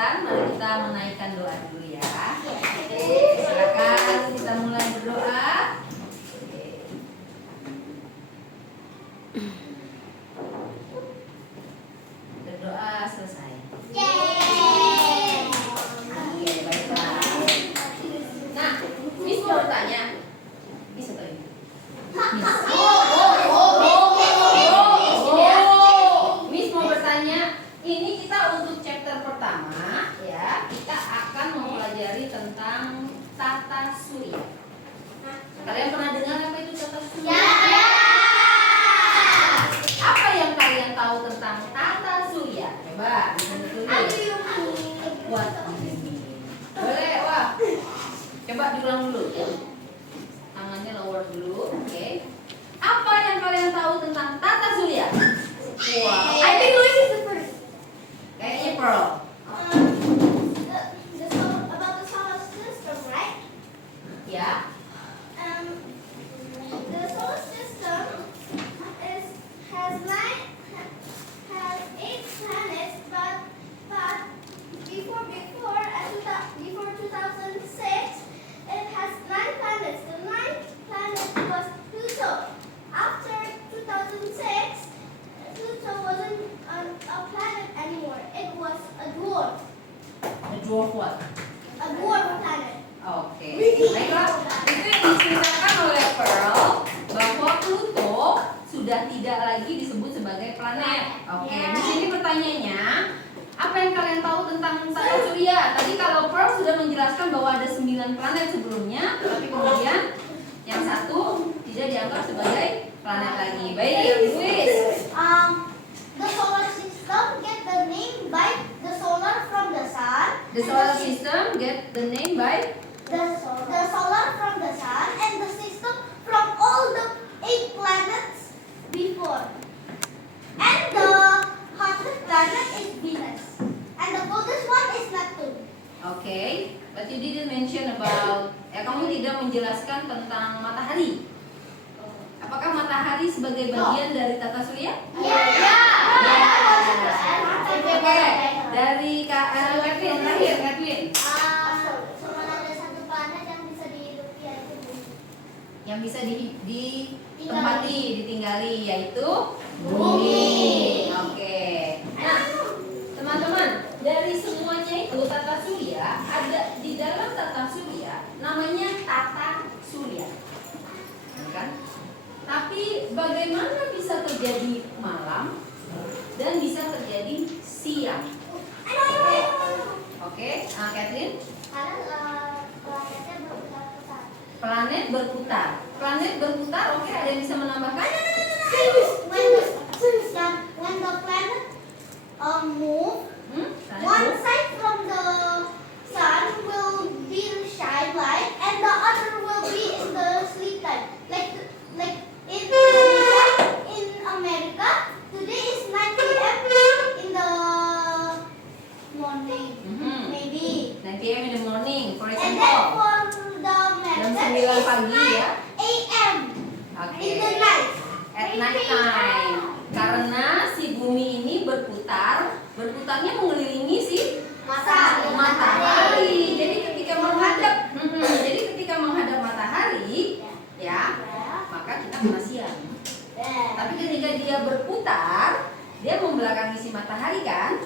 kebenaran, mari kita menaikkan doa dulu ya. Silakan kita mulai berdoa. Berdoa selesai. Oke, baiklah. Nah, Miss mau bertanya. Miss atau ini? Miss mau bertanya. Ini kita untuk chapter pertama ya. Kita akan mempelajari tentang tata surya. Kalian pernah dengar apa itu tata surya? Apa yang kalian tahu tentang tata surya? Coba ditulis. Buat boleh, wah. Coba diulang dulu ya. Tangannya lower dulu, oke. Apa yang kalian tahu tentang tata surya? Wow. I think Louis is the first. Kayaknya Pearl. About the solar system, right? Ya. The solar system has 8 planets, but before 2006, it has 9 planets. The 9th planet was Pluto. After 2006, Pluto wasn't a planet anymore. It was a dwarf. The dwarf what? A dwarf planet. Oke. Baiklah. Itu yang diceritakan oleh Pearl bahwa Pluto sudah tidak lagi disebut sebagai planet. Oke. Di sini pertanyaannya, apa yang kalian tahu tentang tata surya? Tadi kalau Pearl sudah menjelaskan bahwa ada 9 planet sebelumnya, tapi kemudian yang satu tidak dianggap sebagai planet lagi. Baik, Luis. The solar system get the name by the solar from the sun. The solar system get the name by The solar from the sun and the system from all the 8 planets before. And the hottest planet is Venus. And the coldest one is Neptune. Oke, but you didn't mention about kamu tidak menjelaskan tentang matahari. Apakah matahari sebagai bagian dari tata surya? Oke, dari Kathleen terakhir, Kathleen. Cuma ada satu planet yang bisa dihidupi yaitu bumi. Yang bisa ditempati, ditinggali yaitu bumi. Oke. Nah, teman-teman, dari semuanya itu tata surya ada di dalam tata surya namanya tata surya. Kan? Tapi bagaimana bisa terjadi malam dan bisa terjadi siang? Oke, Kathleen? Karena planetnya berputar-putar. Planet berputar. Planet berputar, oke, ada yang bisa menambahkan? When the planet move, one Planet side from the sun will be in shine light, and the other will be in the sleep time. Like in America, today is 9 p.m. in the morning, maybe. 9 p.m. in the morning, for And then example. for the Jam American, 9 it's pagi ya. 9 a.m. Oke. in the night. At night time. Karena si bumi ini berputarnya mengelilingi si matahari. Jadi ketika menghadap matahari, ya, maka kita kena siang. Tapi ketika dia berputar, dia membelakangi si matahari kan,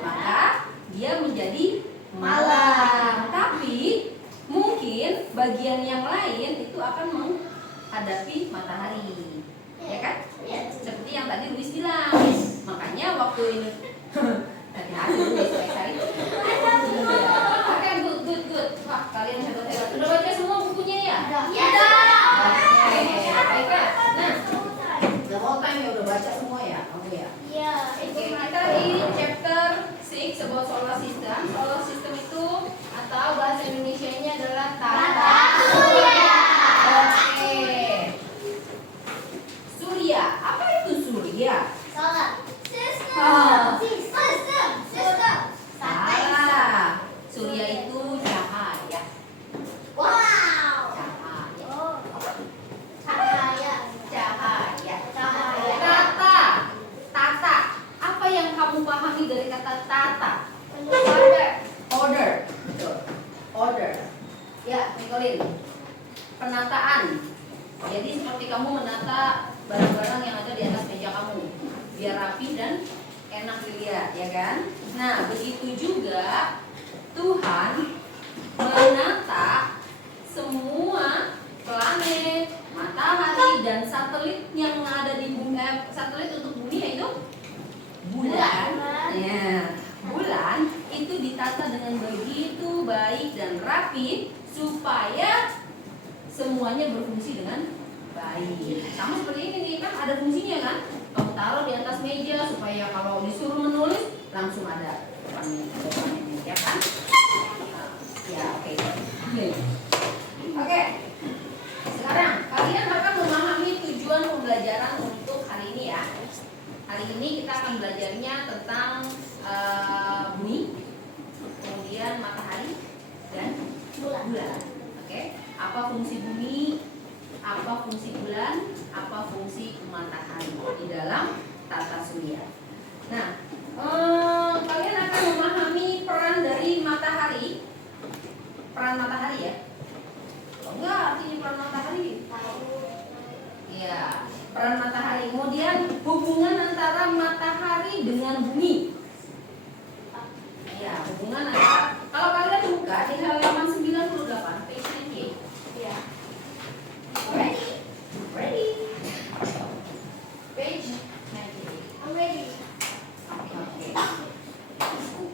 maka dia menjadi malam. Tapi mungkin bagian yang lain itu akan menghadapi matahari, ya kan? Seperti yang tadi Luis bilang. Makanya waktu ini hati-hati Luis, baik-baik. Oke, good. Wah, kalian hebat-hebat. Sudah baca semua bukunya ya? Oke, baiklah. Nah, the whole time ya udah baca semua ya, kamu ya? Oke, kita di chapter 6 about solar system. Solar system itu atau bahasa Indonesianya adalah tata surya. Oke. Surya, apa itu surya? Solar system. Salah. Surya itu cahaya. Wow. Cahaya. Cahaya. Tata. Apa yang kamu pahami dari kata tata? Order. clean. Penataan. Jadi seperti kamu menata barang-barang yang ada di atas meja kamu, biar rapi dan enak dilihat, ya kan? Nah, begitu juga Tuhan menata semua planet, matahari, dan satelit yang ada di bumi. Satelit untuk bumi yaitu bulan. Ya, bulan itu ditata dengan begitu baik dan rapi supaya semuanya berfungsi dengan baik. Sama seperti ini nih, kan ada fungsinya kan? Kamu taruh di atas meja supaya kalau disuruh menulis langsung ada depannya, ya kan? Ya, oke. Oke. Sekarang kalian akan memahami tujuan pembelajaran untuk hari ini ya. Hari ini kita akan belajarnya tentang bumi, kemudian matahari dan bulan. Oke. Apa fungsi bumi, apa fungsi bulan, apa fungsi matahari di dalam tata surya. Nah, kalian akan memahami peran dari matahari. Peran matahari ya. Oh, enggak, artinya peran matahari. Iya, peran matahari. Kemudian hubungan antara matahari dengan bumi. Ya, hubungan antara. Kalau kalian buka di halaman 98 page 98. Ya. Ready? Ready? Page 98. I'm ready. Oke.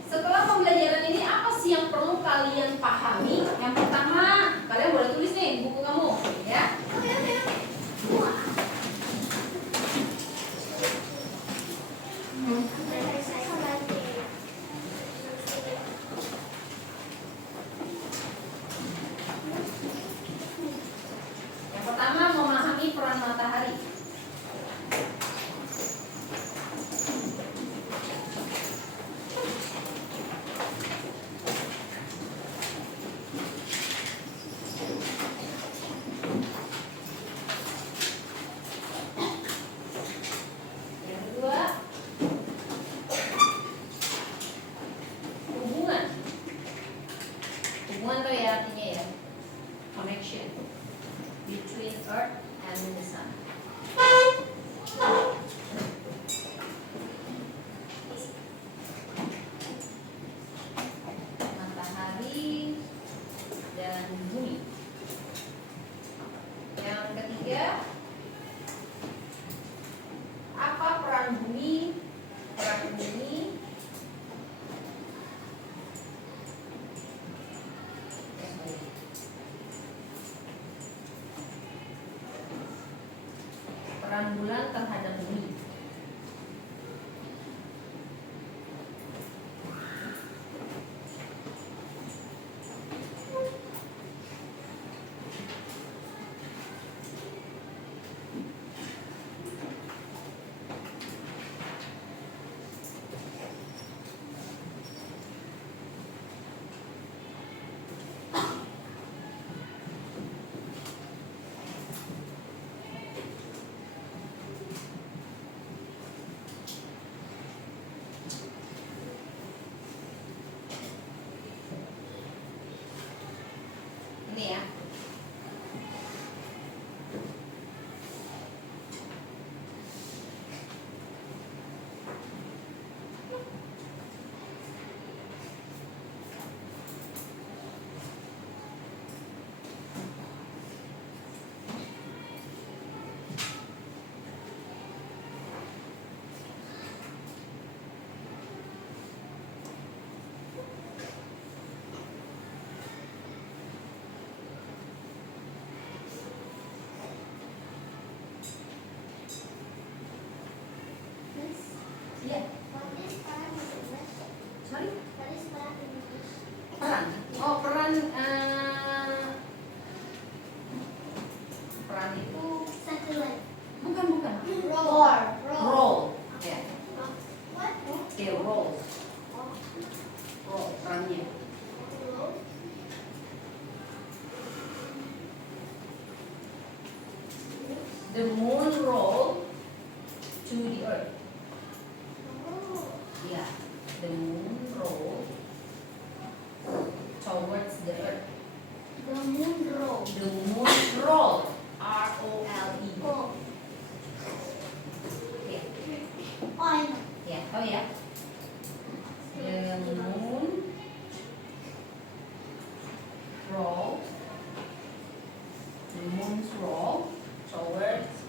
Setelah pembelajaran ini apa sih yang perlu kalian pahami? Yang pertama, kalian boleh tulis nih di buku kamu, ya. Yang pertama, memahami peran matahari. Yang kedua, hubungan. Hubungan tuh ya artinya ya, connection between Earth and the Sun. Matahari dan bumi. Yang ketiga, apa peran bumi? Peran bumi peran bulan terhadap bumi. Ini ya. Iya. Sorry. Peran. Oh, peran peran itu bukan. Role. Ya. Ya, role. Role perannya. The moon roll to the earth. Yeah, the moon roll towards the earth. The moon roll roll towards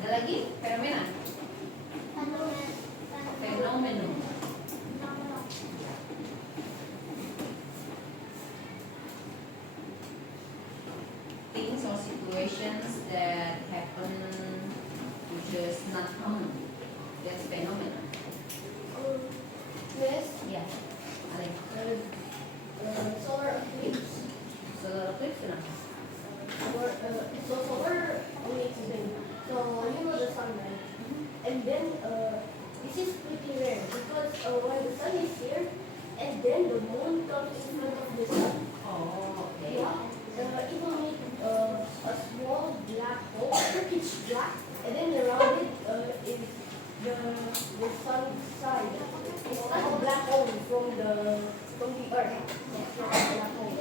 ada lagi fenomena. Phenomenon. Things or situations that happen which is not common. That's phenomenon. Yes. Ya. Alek. Solar eclipse. Solar eclipse kenapa? Solar only exists. So you know the sun, right? And then this is pretty rare because when the sun is here, and then the moon comes in front of the sun. Oh, oke. It will make a small black hole, pitch black, and then around it is the sun side. It's like a black hole from the earth. It's like a black hole.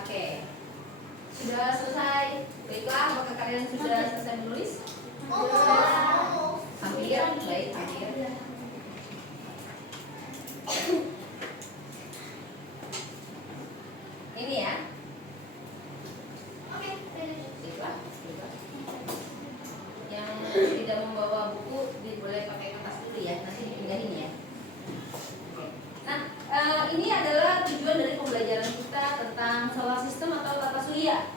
Oke, sudah selesai. Baiklah, apakah kalian sudah selesai menulis? Hampir, baik, hampir. Ini ya. Baiklah, baiklah. Yang tidak membawa buku boleh pakai kertas dulu ya, nanti dipindahin ya. Nah, ini adalah tujuan dari pembelajaran kita tentang solar system atau tata surya.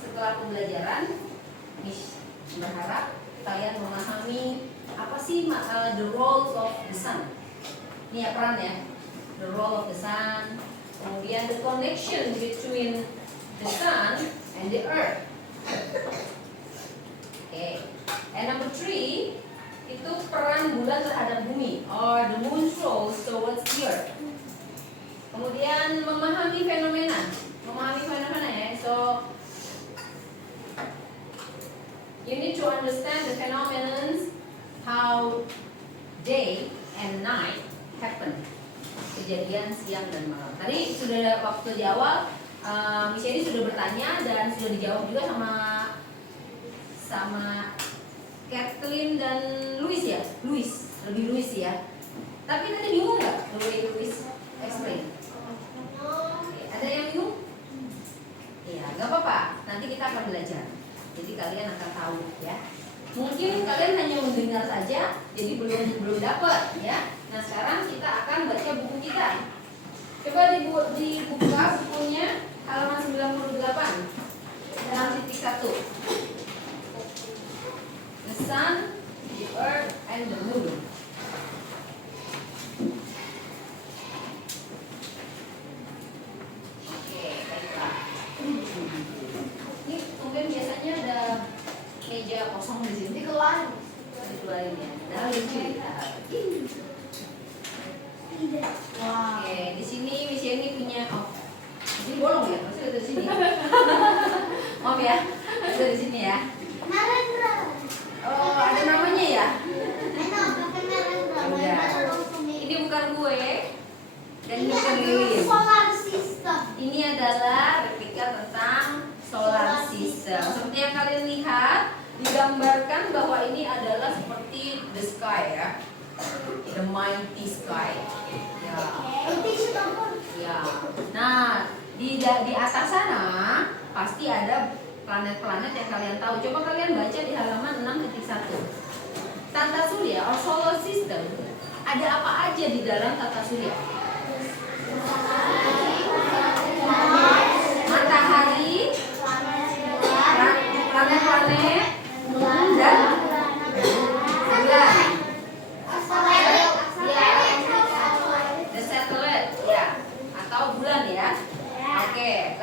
Setelah pembelajaran, Miss berharap kalian memahami apa sih the role of the sun. Ini ya peran ya, the role of the sun. Kemudian the connection between the sun and the earth. Okay. And number 3, itu peran bulan terhadap bumi, or the moon rolls towards the earth. Kemudian memahami fenomena ya. So you need to understand the phenomena, how day and night happen. Kejadian siang dan malam. Tadi sudah waktu di awal, Miss ini sudah bertanya dan sudah dijawab juga sama Kathleen dan Louis ya. Lebih Louis ya. Tapi nanti bingung nggak? Louis explain. Ada yang bingung? Iya, nggak apa-apa. Nanti kita akan belajar. Jadi kalian akan tahu ya. Mungkin kalian hanya mendengar saja, jadi belum dapat ya. Nah sekarang kita akan baca buku kita. Coba dibuka bukunya halaman 98 dalam titik 1. The sun, the earth, and the moon. Biasanya ada meja kosong di sini. Dikeluarin ya. Nah, lucu ya. Wah. Oke, di sini Miss ini punya ini bolong ya? Maksudnya dari sini. Maaf ya. Ada di sini ya. Narendra. Oh, ada namanya ya? Narendra. Ini bukan gue. Dan Ini bukan adalah Lilin. solar system. Ini adalah replika tentang solar system. Seperti yang kalian lihat, digambarkan bahwa ini adalah seperti the sky ya, the mighty sky. Ya. Ya. Nah, di atas sana pasti ada planet-planet yang kalian tahu. Coba kalian baca di halaman 6.1. Tata surya or solar system, ada apa aja di dalam tata surya? Matahari, planet-planet, dan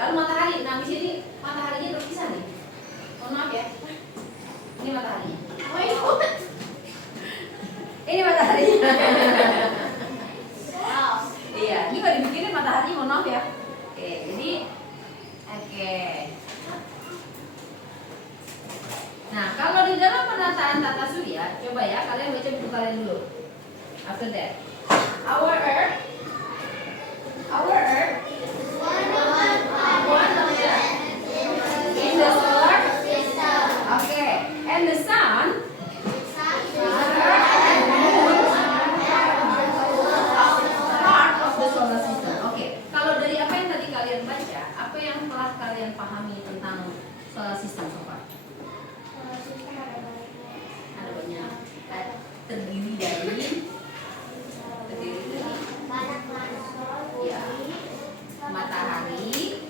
Lalu matahari, nah di sini mataharinya terpisah nih. Mohon maaf ya. Ini mataharinya. Ini mataharinya. Iya, ini kalau dibikinin mataharinya, mohon maaf ya. Oke, jadi oke. Nah, kalau di dalam penataan tata surya, coba ya kalian baca buku kalian dulu. After that, our Earth is one of the in the solar system. Okay, and the sun, Earth and moon are part of the solar system. Okay, kalau dari apa yang tadi kalian baca, apa yang telah kalian pahami tentang solar system so far? Ada banyak, terdiri dari ya, matahari,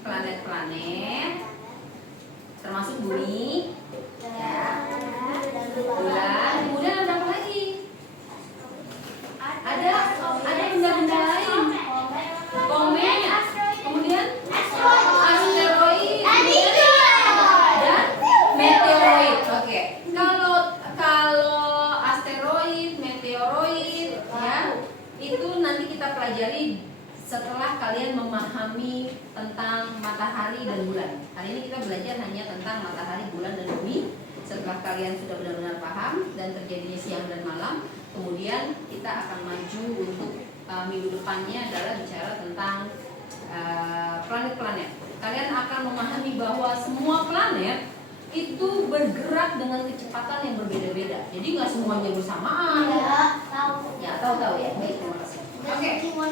planet-planet, termasuk bumi, ya, bulan. Kemudian ada apa lagi? Ada benda-benda lain, komet, kemudian asteroid, dan meteoroid. Oke, kalau asteroid, meteoroid, ya, itu nanti kita pelajari setelah kalian memahami tentang matahari dan bulan. Hari ini kita belajar hanya tentang matahari, bulan, dan bumi. Setelah kalian sudah benar-benar paham dan terjadinya siang dan malam, kemudian kita akan maju untuk minggu depannya adalah bicara tentang planet-planet. Kalian akan memahami bahwa semua planet itu bergerak dengan kecepatan yang berbeda-beda. Jadi nggak semuanya bersamaan. Ya, tahu ya. Baik, terima kasih. Oke, coba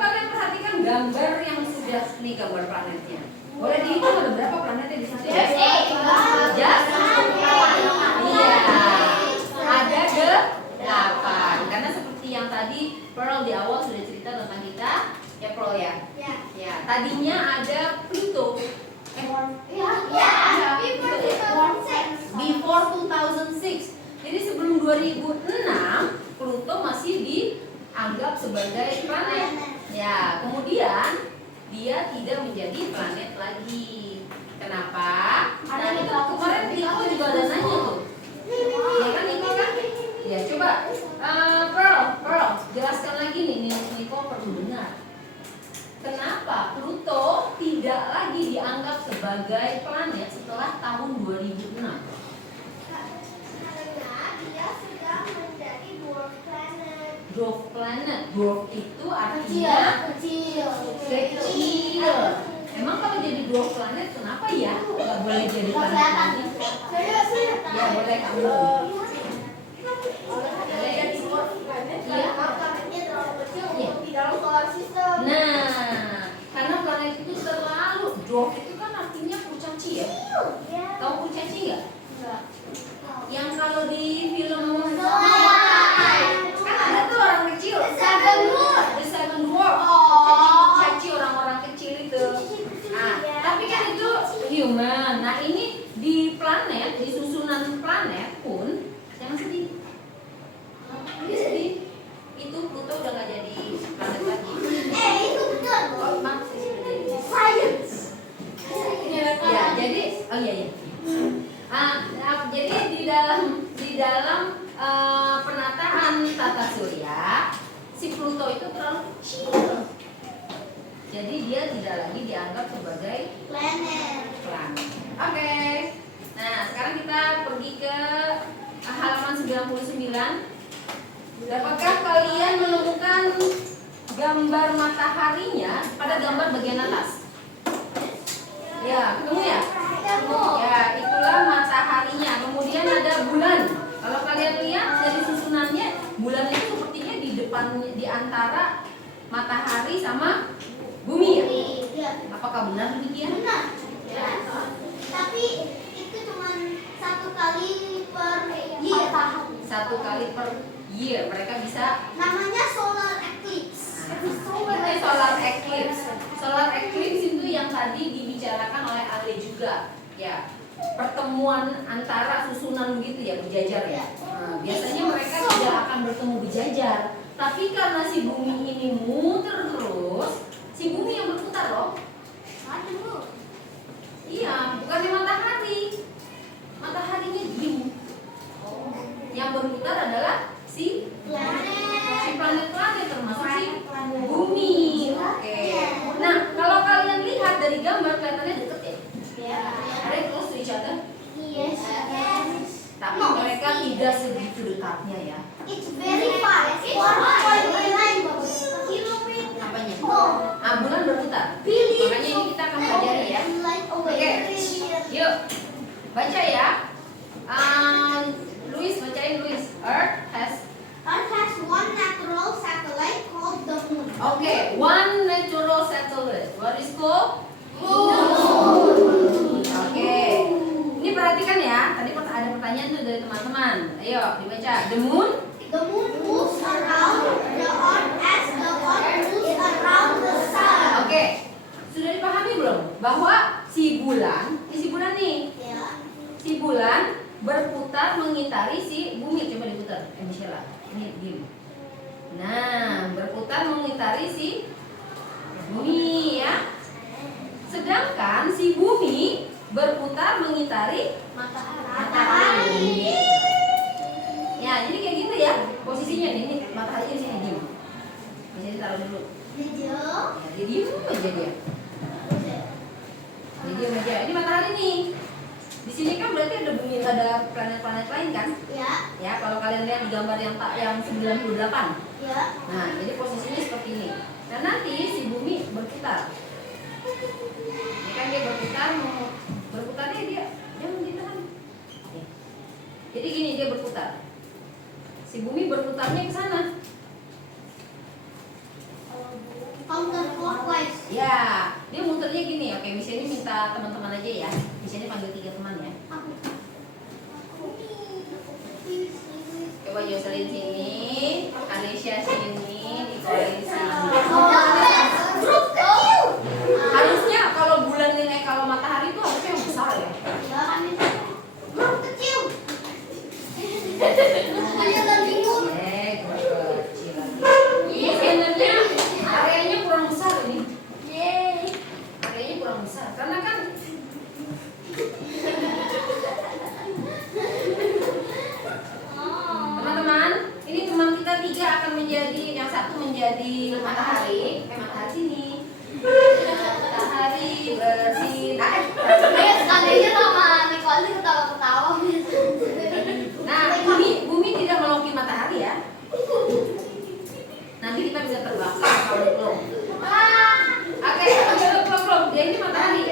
kalian perhatikan gambar yang sudah nih, gambar planetnya. Boleh dihitung ada berapa planetnya di situ? Just 8. Iya, ada 8. Karena seperti yang tadi Pearl di awal sudah cerita tentang kita, ya Pearl ya. Ya, tadinya ada Pluto. Before 2006. Jadi sebelum 2006, Pluto masih dianggap sebagai planet. Ya, kemudian dia tidak menjadi planet lagi. Kenapa? Nah, itu kemarin Niko juga ada nanya tuh. Ya kan Niko kan? Ya, coba Pearl, jelaskan lagi nih, Niko perlu dengar. Kenapa Pluto tidak lagi dianggap sebagai planet setelah tahun 2006? Dia sudah menjadi dwarf planet. Dwarf planet, dwarf itu artinya Kecil. Emang kalau jadi dwarf planet kenapa ya nggak boleh jadi planet lagi? Ya boleh kamu. Di dalam solar system. Nah, karena planet itu terlalu dwarf itu kan artinya kurcaci ya. Tahu kurcaci nggak? Yang kalau di film kan ada tuh orang kecil. The Seven Dwarf. Kurcaci orang-orang kecil itu. Nah, tapi kan itu human. Nah, ini di planet, di susunan planet pun jangan sedih. Ini sedih. Itu Pluto udah nggak jadi planet lagi. Itu betul. Oh, maaf, sudah jadi. Science. Ya, jadi iya. Jadi di dalam penataan tata surya, si Pluto itu terlalu kecil. Jadi dia tidak lagi dianggap sebagai Planet. planet. Oke. Nah, sekarang kita pergi ke halaman 99. Dapatkah kalian menemukan gambar mataharinya pada gambar bagian atas? Ya, ketemu ya? Ya, itulah mataharinya. Kemudian ada bulan. Kalau kalian lihat dari susunannya, bulan itu sepertinya di depan, di antara matahari sama bumi ya? Apakah benar demikian? Benar. Tapi itu cuma satu kali per tahun. Satu kali per year mereka bisa. Namanya solar eclipse. Itu solar eclipse. Solar eclipse itu yang tadi dibicarakan oleh Ale juga. Ya, pertemuan antara susunan begitu ya, berjajar ya. Nah, biasanya mereka tidak akan bertemu berjajar. Tapi karena si bumi ini Tidak segitu dekatnya ya. It's very far. 4.9 kilometer. Apanya? No. Bulan berputar. Billions Makanya ini kita akan pelajari ya. light away. Oke. Trillion. Yuk, baca ya. Luis, bacain Luis. Earth has. Earth has one natural satellite called the moon. Oke, one natural satellite. What is called? Moon. Oke. Ini perhatikan ya. Tadi ada pertanyaan tuh dari teman-teman. Ayo dibaca. The moon. The moon moves around the earth as the earth moves around the sun. Oke. Sudah dipahami belum? Bahwa si bulan nih. Ya. Si bulan berputar mengitari si bumi. Coba diputar. Michelle. Ini diem. Nah, berputar mengitari si bumi ya. Sedangkan si bumi berputar mengitari matahari. Ya, jadi kayak gitu ya posisinya nih. Ini matahari di sini diem. Jadi taruh dulu. Video. Ya, dia diem aja dia. Dia diem aja. Ini matahari nih. Di sini kan berarti ada bumi, ada planet-planet lain kan? Ya. Ya, kalau kalian lihat di gambar yang 98. Ya. Nah, jadi posisinya seperti ini. Nah, nanti si bumi berputar. Ini kan dia berputarnya dia ditahan. Oke. Jadi gini dia berputar. Si bumi berputarnya ke sana. Counterclockwise. Ya, dia muternya gini. Oke, misalnya ini minta teman-teman aja ya. Misalnya panggil 3 teman ya. Coba Jocelyn sini, Anesha sini, Nicole sini. Grup kecil. Harusnya kalau bulan ini kalau matahari itu harusnya yang besar ya. Ya, grup kecil. Kayak tadi moon. Kecil lagi. Ini sebenarnya areanya kurang besar ini. Yeay. Areanya kurang besar karena kan teman-teman, ini teman kita 3 akan menjadi, yang satu menjadi matahari. Matahari sini. Matahari bersinar. Adanya sama Nicole sih ketawa-ketawa. Nah, bumi tidak melongki matahari ya. Nanti kita bisa terbang kalau belum. Oke, belum. Dia ini matahari.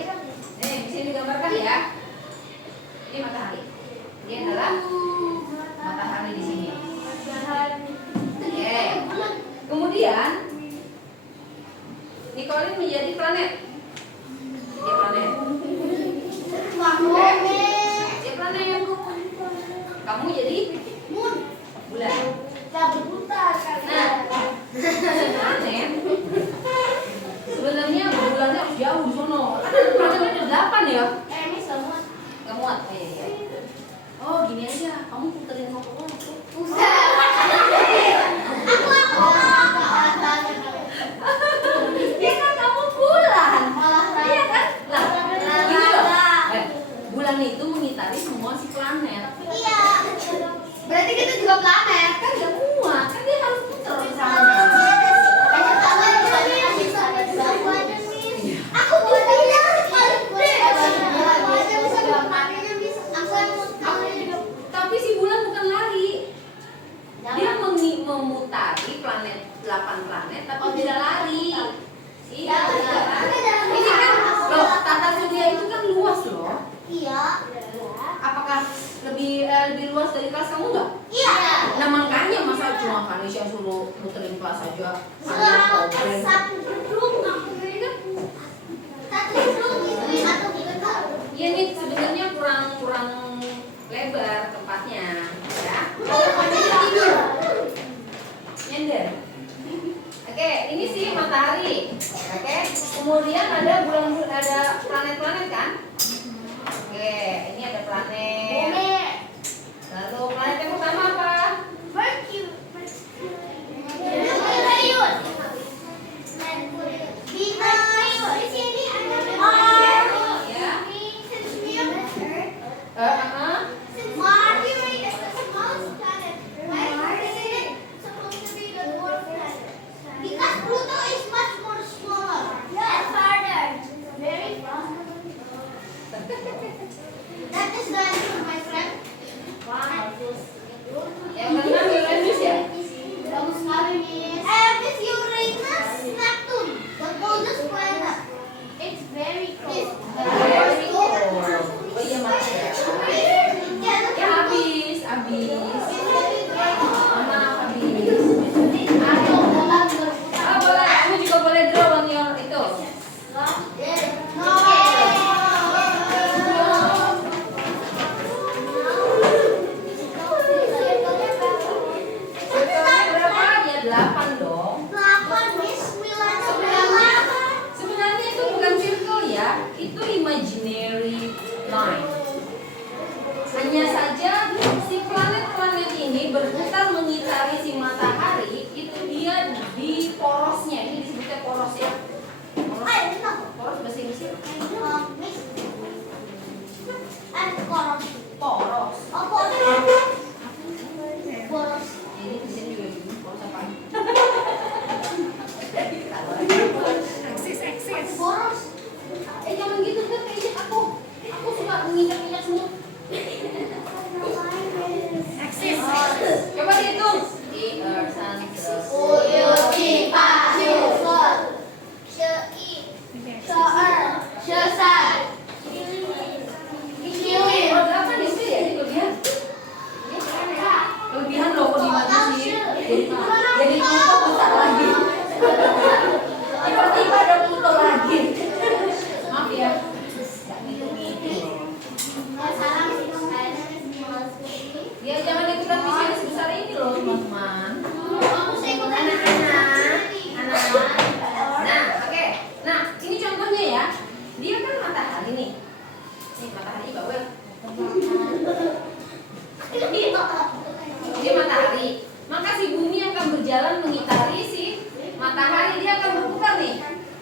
Bisa digambarkan ya. Ini matahari. Dia adalah matahari di sini. Oke. Kemudian Nicole menjadi planet. Dia planet. Dia planet. Kamu jadi Moon. bulan. Gak berputar kali. Nah, planet sebenarnya bulannya harus jauh di sono. Kan planetnya ada 8 ya. Ini semua. Gak muat. Iya. Oh, gini aja. Kamu puterin satu orang. Ya kan kamu bulan. Iya kan? Lah, gini loh. Bulan itu mengitari semua si planet. Iya. Berarti kita juga planet. Kan gak muat. Kan dia harus puter ke sana. Aku bilang Tapi si bulan bukan lari. Dia memutari planet 8 planet tapi tidak lari. Iya, tidak lari. Ini kan loh, tata surya itu kan luas loh. Iya. Apakah lebih luas dari kelas kamu nggak? Iya. Nah makanya masa cuma Kanisha suruh muterin kelas aja. Satu gedung aku ingat. Satu gedung itu satu gedung. Iya nih sebenarnya kurang lebar tempatnya, ya. Tidur. Nyender. Oke, ini sih matahari. Oke, kemudian ada bulan-bulan, ada planet-planet kan? Oke, ini ada planet. Lalu planet yang pertama apa? Mercury. Mercury is the smallest planet. Why is it supposed to be the dwarf planet? Because Pluto is much more smaller and farther. Very far. That is the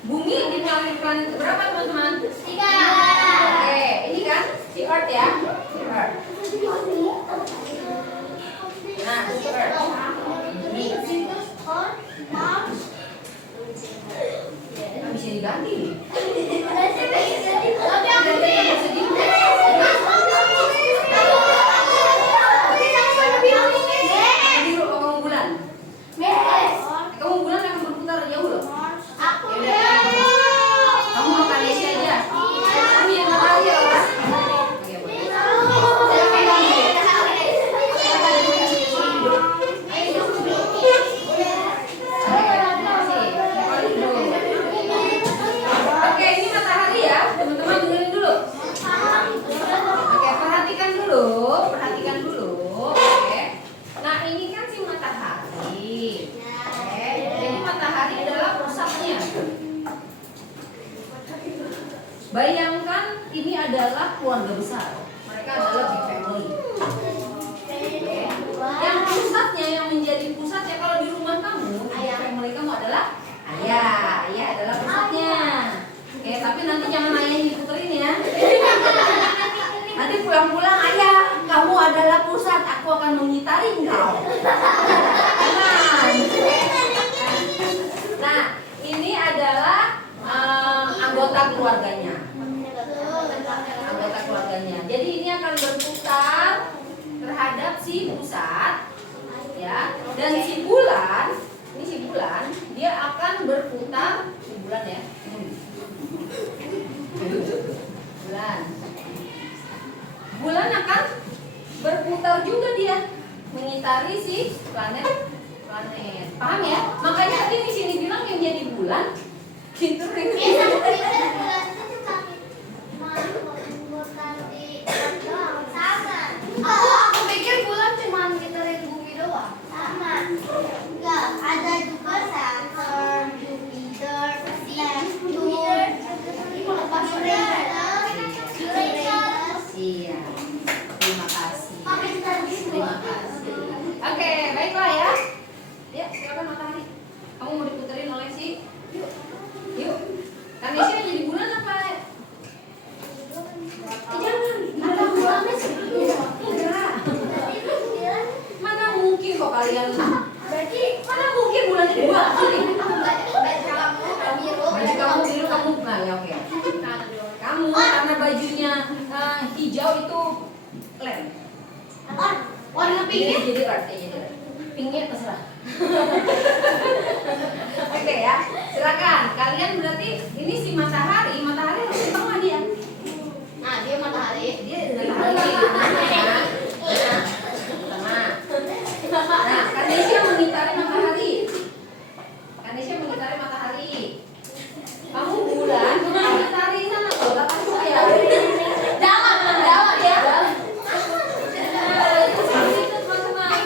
Bumi di planet berapa teman-teman? 3. Oke, ini kan si Earth ya. Earth. Nah, si Earth. Ini bisa diganti. Tapi aku Biru kamu bulan. Kamu bulan akan berputar jauh loh. Kamu makan Asia aja. Kami yang matahari ya. Oke, boleh. Oke, ini matahari ya, teman-teman dengerin dulu. Oke, perhatikan dulu. Oke. Nah, ini kan si matahari. Oke, jadi matahari adalah pusatnya. Bayangkan ini adalah keluarga besar. Mereka adalah big family. Oke. Yang pusatnya, yang menjadi pusatnya kalau di rumah kamu, ayah family kamu adalah ayah. Ayah adalah pusatnya. Oke, tapi nanti jangan ayah diputerin ya. Nanti pulang-pulang ayah, kamu adalah pusat, aku akan mengitari engkau. Jangan. Nah, ini adalah anggota keluarganya. Jadi ini akan berputar terhadap si pusat, ya. Dan si bulan, ini si bulan, dia akan berputar si bulan ya. Bulan akan berputar juga dia mengitari si planet. Paham ya? Makanya tadi di sini bilang yang jadi bulan gitu. Aku pikir bulan cuma ngiterin bumi doang. Sama. Enggak, ada juga Saturn, Jupiter, Uranus. Iya. Terima kasih. Oke, baiklah ya. Ya, silakan matahari. Kamu mau diputerin oleh si? Yuk. Kanesha jadi bulan apa? Jangan. Ada bulannya sebelum. Mana mungkin kok kalian? Berarti Mana mungkin bulannya dua? Sini. Baju kamu biru, kamu nah ya oke. Kamu karena bajunya hijau itu lem. warna pinknya Jadi Earth ya, jadi Earth. Pinknya terserah. Oke ya, silakan. Kalian berarti ini si matahari harus di tengah dia. nah dia matahari. Dia matahari. Tengah. Nah, Kanesha mengitari matahari. Kamu bulan, mengitari sana tuh, tata surya. Dalam ya. Seperti itu teman-teman.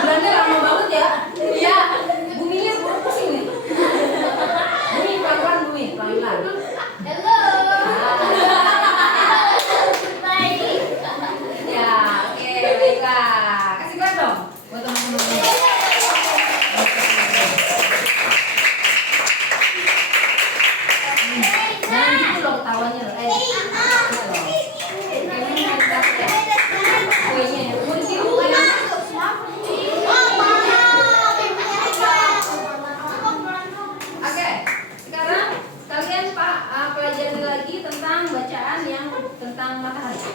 Bulannya lama banget ya. Iya. Buminya pusing nih. Bumi pelan-pelan. Ya, oke, baiklah. Kasih kelas dong buat teman-teman. Jangan gitu loh ketawanya loh. Kuenya ya. Mau disium ya? Oke, sekarang kalian pelajari lagi tentang bacaan yang tentang matahari.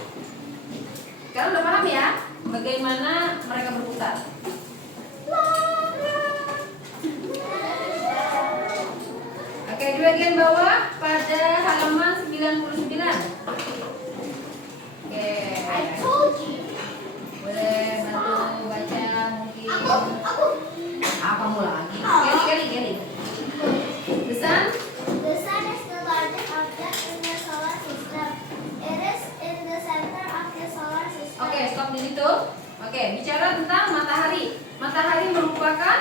Kalian udah paham ya bagaimana mereka berputar? Oke, di bagian bawah pada halaman 99. Oke. Boleh bantu baca mungkin. Kamu lagi. Geli. The sun. The sun is the largest object in the solar system. It is in the center of the solar system. Oke, stop di situ. Oke, bicara tentang matahari. Matahari merupakan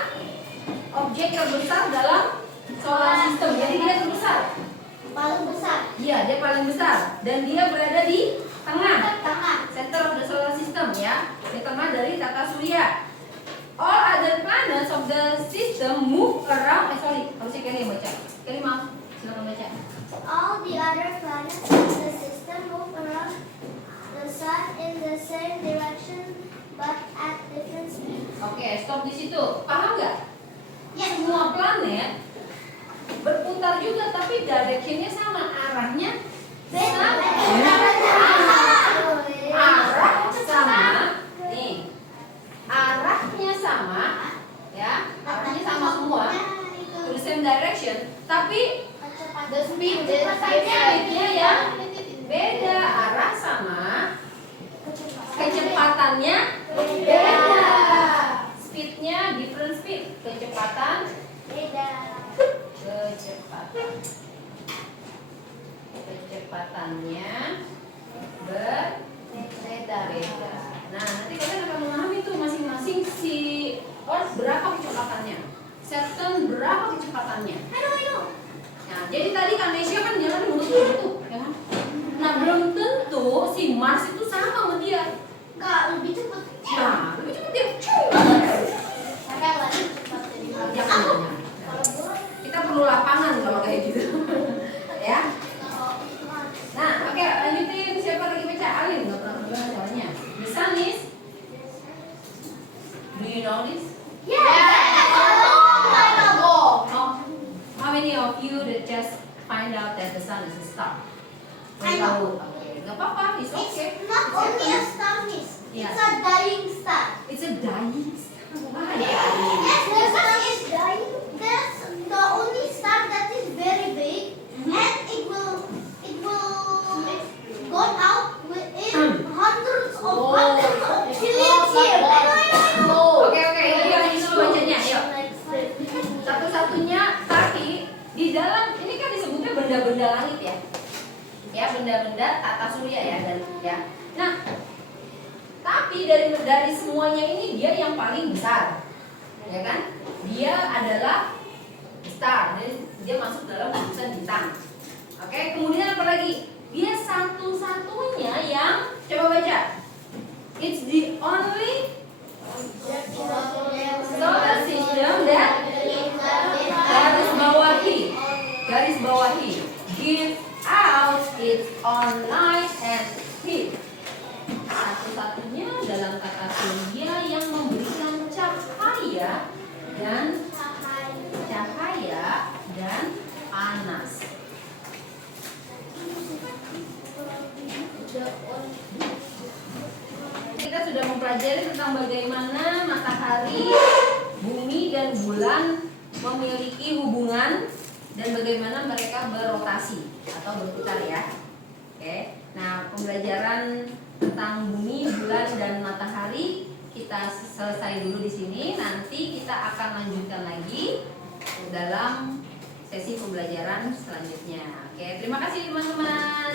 objek terbesar dalam solar system. Jadi dia terbesar. Paling besar. Iya, dia paling besar dan dia berada di tengah. Tengah. Center of the solar system ya. Di tengah dari tata surya. All the other planets in the system move around the sun in the same direction but at different speeds. Oke, stop di situ. Paham nggak? Yes. Semua planet berputar juga, tapi directionnya sama, arahnya sama. Arah sama, nih, arahnya sama, ya, arahnya sama semua, to the same direction, tapi The speed speednya ya beda, arah sama, kecepatannya beda, speednya different speed, kecepatan kecepatannya berbeda. Nah, nanti kalian akan memahami tuh masing-masing si Earth berapa kecepatannya, Saturn berapa kecepatannya. Nah, jadi tadi Kanesia kan jalan mulus-mulus tuh, ya kan? Nah, belum tentu si Mars itu sama sama dia. Nggak, lebih cepat. Nah, lebih cepat dia. Jangan. Kita perlu lapangan kalau kayak gitu. Ya. Nah, oke, lanjutin. Siapa lagi baca? Alin, nggak pernah pegang soalnya. The sun is. Do you know this? Oh, how many of you that just find out that the sun is a star? I know. Oke, nggak apa-apa. It's okay. It's not only a star, Miss. Yeah. It's a dying star. It's a dying star. Why? Yes, the sun is dying. That's the only star that is very big, and it will go out within hundreds of billions years. Oke, ini semua bacanya. Yuk. Satu-satunya, tapi di dalam ini kan disebutnya benda-benda langit ya. Ya, benda-benda tata surya ya, dan ya. Nah, tapi dari semuanya ini dia yang paling besar. Ya kan? Dia adalah star. Jadi dia masuk dalam urusan bintang. Oke, kemudian apa lagi? Dia satu-satunya yang coba baca. It's the only solar system that garis bawahi give out its own light and heat. Satu-satunya dalam tata surya yang memberikan cahaya dan panas. Kita sudah mempelajari tentang bagaimana matahari, bumi, dan bulan memiliki hubungan dan bagaimana mereka berotasi atau berputar ya. Oke. Nah, pembelajaran tentang bumi, bulan, dan matahari kita selesai dulu di sini. Nanti kita akan lanjutkan lagi dalam sesi pembelajaran selanjutnya. Oke, terima kasih teman-teman.